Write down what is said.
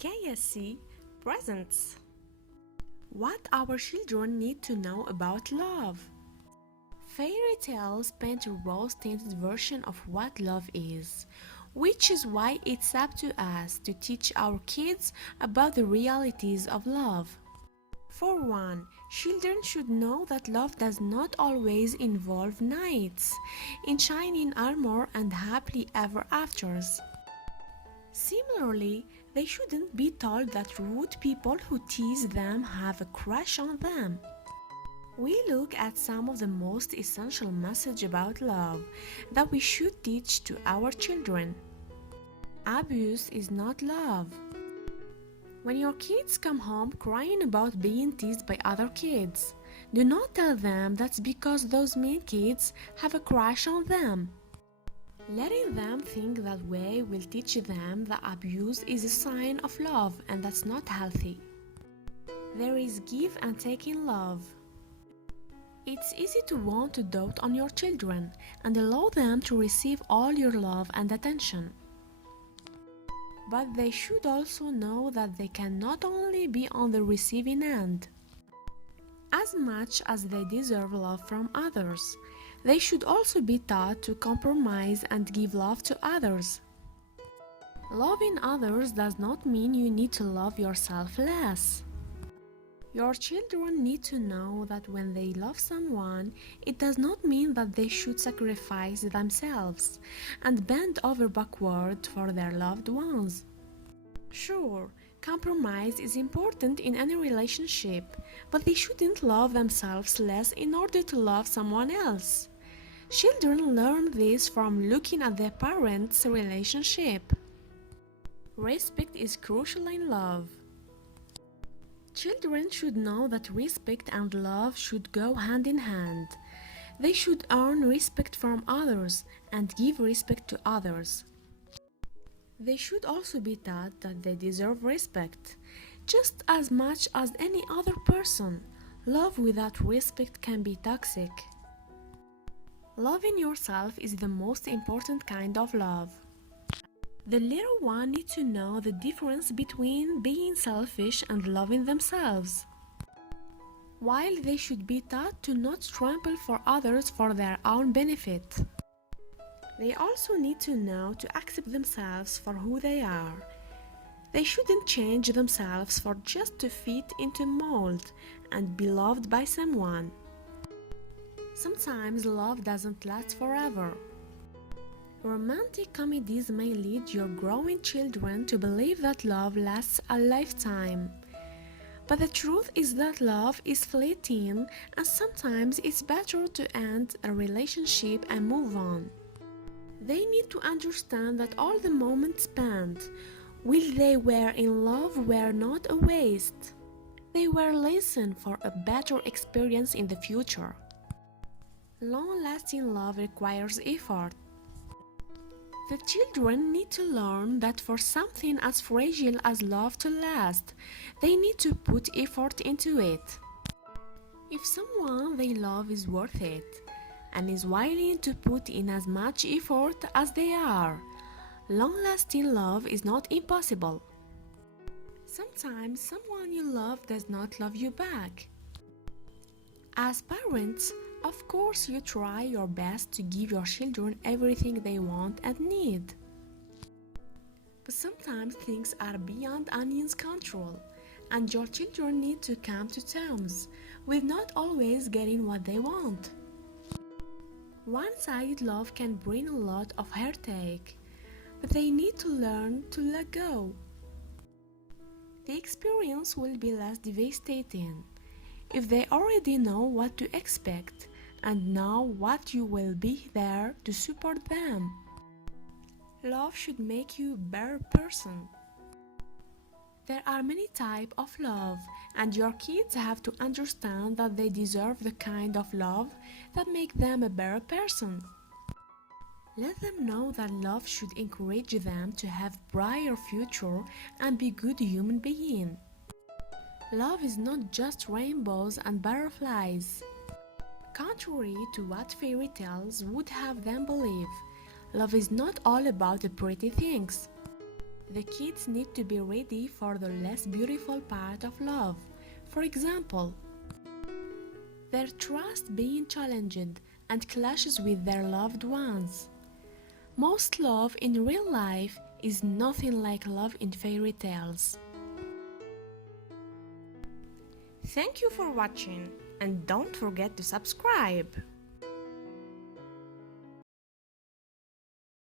KSC presents what our children need to know about love. Fairy tales paint a rose-tinted version of what love is, which is why it's up to us to teach our kids about the realities of love. For one, children should know that love does not always involve knights in shining armor and happily ever afters. Similarly, they shouldn't be told that rude people who tease them have a crush on them. We look at some of the most essential messages about love that we should teach to our children. Abuse is not love. When your kids come home crying about being teased by other kids, do not tell them that's because those mean kids have a crush on them. Letting them think that way will teach them that abuse is a sign of love and that's not healthy. There is give and take in love. It's easy to want to dote on your children and allow them to receive all your love and attention. But they should also know that they can not only be on the receiving end. As much as they deserve love from others, they should also be taught to compromise and give love to others. Loving others does not mean you need to love yourself less. Your children need to know that when they love someone, it does not mean that they should sacrifice themselves and bend over backward for their loved ones. Sure, compromise is important in any relationship, but they shouldn't love themselves less in order to love someone else. Children learn this from looking at their parents' relationship. Respect is crucial in love. Children should know that respect and love should go hand in hand. They should earn respect from others and give respect to others. They should also be taught that they deserve respect, just as much as any other person. Love without respect can be toxic. Loving yourself is the most important kind of love. The little one needs to know the difference between being selfish and loving themselves. While they should be taught to not trample for others for their own benefit. They also need to know to accept themselves for who they are. They shouldn't change themselves for just to fit into a mold and be loved by someone. Sometimes love doesn't last forever. Romantic comedies may lead your growing children to believe that love lasts a lifetime. But the truth is that love is fleeting and sometimes it's better to end a relationship and move on. They need to understand that all the moments spent while they were in love were not a waste. They were a lesson for a better experience in the future. Long-lasting love requires effort. The children need to learn that for something as fragile as love to last, they need to put effort into it. If someone they love is worth it and is willing to put in as much effort as they are, long-lasting love is not impossible. Sometimes someone you love does not love you back. As parents, of course you try your best to give your children everything they want and need. But sometimes things are beyond anyone's control, and your children need to come to terms with not always getting what they want. One-sided love can bring a lot of heartache, but they need to learn to let go. The experience will be less devastating if they already know what to expect and know what you will be there to support them. Love should make you a better person. There are many types of love, and your kids have to understand that they deserve the kind of love that makes them a better person. Let them know that love should encourage them to have a brighter future and be good human beings. Love is not just rainbows and butterflies. Contrary to what fairy tales would have them believe, love is not all about the pretty things. The kids need to be ready for the less beautiful part of love. For example, their trust being challenged and clashes with their loved ones. Most love in real life is nothing like love in fairy tales. Thank you for watching, and don't forget to subscribe.